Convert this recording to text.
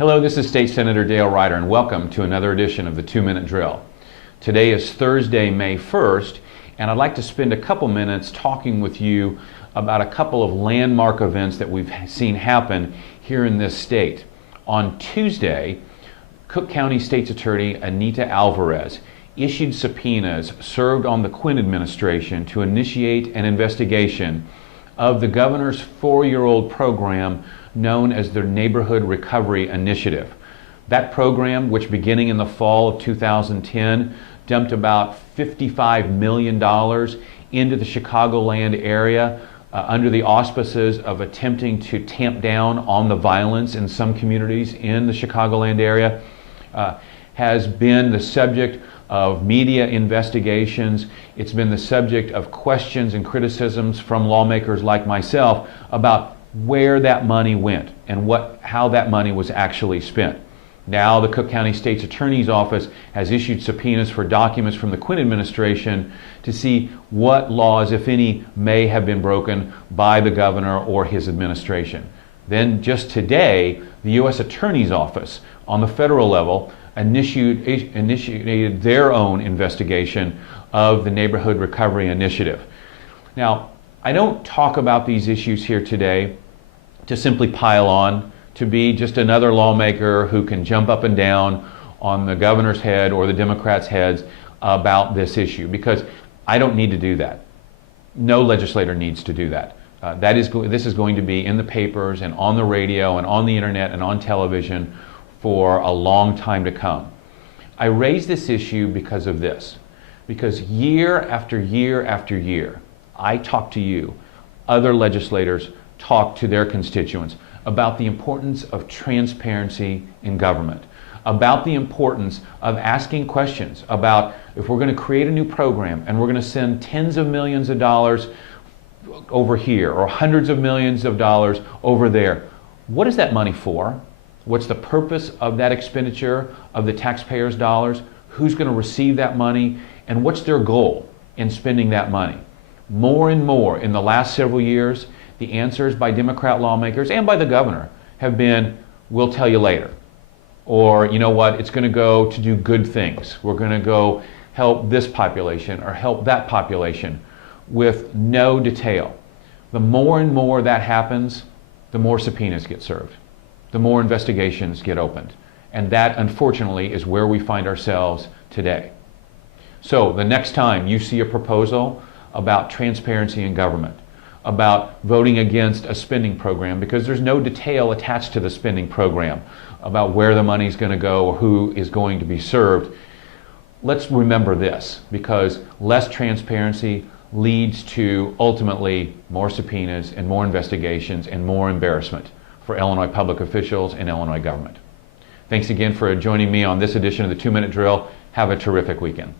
Hello, this is State Senator Dale Ryder, and welcome to another edition of the 2-Minute Drill. Today is Thursday, May 1st, and I'd like to spend a couple minutes talking with you about a couple of landmark events that we've seen happen here in this state. On Tuesday, Cook County State's Attorney Anita Alvarez issued subpoenas served on the Quinn administration to initiate an investigation of the governor's 4-year-old program known as the Neighborhood Recovery Initiative. That program, which beginning in the fall of 2010, dumped about $55 million into the Chicagoland area under the auspices of attempting to tamp down on the violence in some communities in the Chicagoland area, has been the subject of media investigations. It's been the subject of questions and criticisms from lawmakers like myself about where that money went and how that money was actually spent. Now the Cook County State's Attorney's Office has issued subpoenas for documents from the Quinn administration to see what laws, if any, may have been broken by the governor or his administration. Then just today, the U.S. Attorney's Office on the federal level initiated their own investigation of the Neighborhood Recovery Initiative. Now, I don't talk about these issues here today to simply pile on, to be just another lawmaker who can jump up and down on the governor's head or the Democrats' heads about this issue, because I don't need to do that. No legislator needs to do that. This is going to be in the papers and on the radio and on the internet and on television for a long time to come. I raise this issue because of this, because year after year after year, I talk to you, other legislators talk to their constituents about the importance of transparency in government, about the importance of asking questions about if we're going to create a new program and we're going to send tens of millions of dollars over here or hundreds of millions of dollars over there, what is that money for? What's the purpose of that expenditure of the taxpayers' dollars? Who's going to receive that money? And what's their goal in spending that money? More and more in the last several years, the answers by Democrat lawmakers and by the governor have been, we'll tell you later. Or, you know what, it's going to go to do good things. We're going to go help this population or help that population, with no detail. The more and more that happens, the more subpoenas get served, the more investigations get opened. And that, unfortunately, is where we find ourselves today. So the next time you see a proposal about transparency in government, about voting against a spending program, because there's no detail attached to the spending program about where the money is going to go or who is going to be served, let's remember this, because less transparency leads to ultimately more subpoenas and more investigations and more embarrassment for Illinois public officials and Illinois government. Thanks again for joining me on this edition of the 2-Minute Drill. Have a terrific weekend.